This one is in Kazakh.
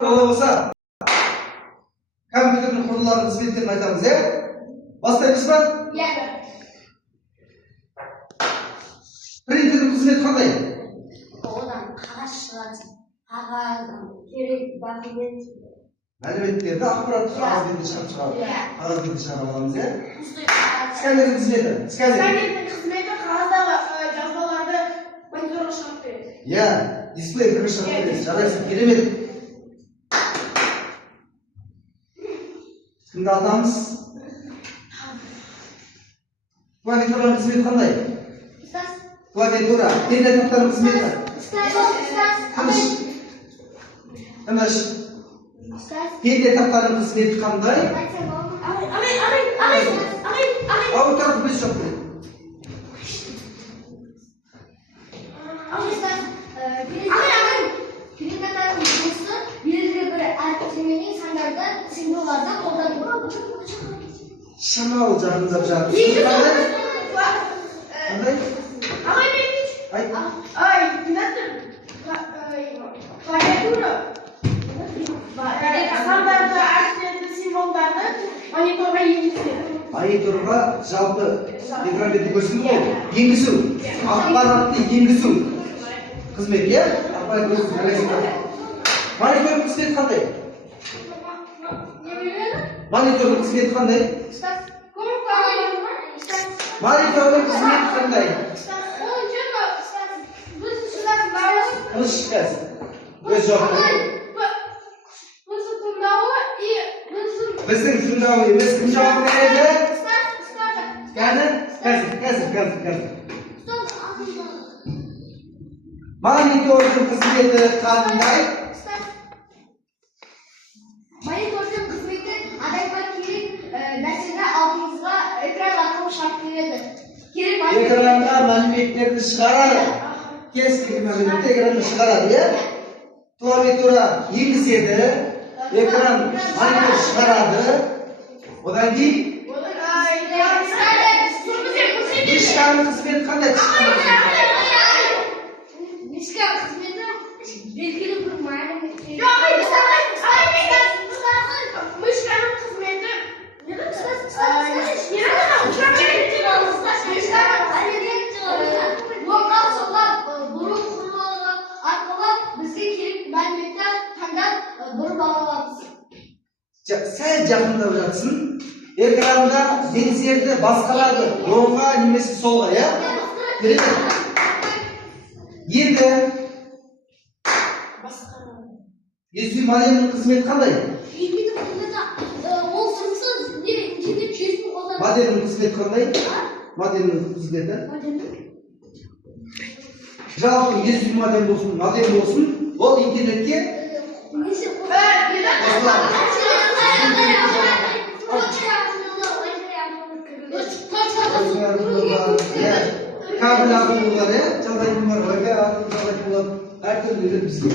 болса, компьютердің құрылғыларының қызметтерін айтамыз, Бастаймыз ба? Принтердің қызметі қандай? Одан қағаз шығады. Қағаз керек документ. Мәліметтерді ақпаратты қағаз бетіне шығарып шығарады. Қағаз бетіне шығарып аламыз, Сканердің қызметі. Сканердің қызметі қағаздағы жазбаларды мониторға шығарып береді. Дисплей бірге шығарып береді. Жарайсың, керемет. Кімді атамыз? Клавиатураның қызметі қандай? Клавиатура. Пернетақтардың қызметі. Тыныш. Пернетақтардың қызметі қандай? Аудиторды біз жоқ дейді. Пернетақтардың жұмысы белгілі бір әріптермен сандарды символдарды қолдануға Шамал жақындап жатыр. Қандай? Клавиатура. Сандарды, әріптерді, символдарды мониторға енгізеді. Мониторға жалпы экран бетіне көрсету ғой. Енгізу. Ақпаратты енгізу. Қызмет, ақпарат енгізу. Монитордың қызметі қандай? Монитордың қызметі қандай? Монитордың қызметі қандай? Тыныш шыққыз. Өз жоқ. Біздің тыңдау емес, кім жауап береді? Қазір. Монитордың қызметі қандай? Монитордың қызметі адамға керек нәрсені алдыңызға экран арқылы шығарып береді. Экранға мәліметтерді шығарады. Кез келген мәліметті экранға шығарады, Клавиатура енгізеді, экран монитор шығарады. Одан кейін Мишканың қызметі қандай? Мишканың қызметі белгілі бір мәліметтер. Мишканың қызметі бізге керек мәліметті таңдап бұрып ала аламыз. Сәл жақындап жатсын, экранда бензерді басқарады, оңға немесе солға, Керемет. Енді есу моделінің қызметі қандай? Ол сыртсыз интернет жүйесін қолданады. Моделінің қызметі қандай? Моделінің қызметі? Жалпы есу модель болсын, ол интернетке кабель арқылы болады, жалғайтын бар, Wi-Fi арқылы жалғайтын болады, әртүрлі бізге.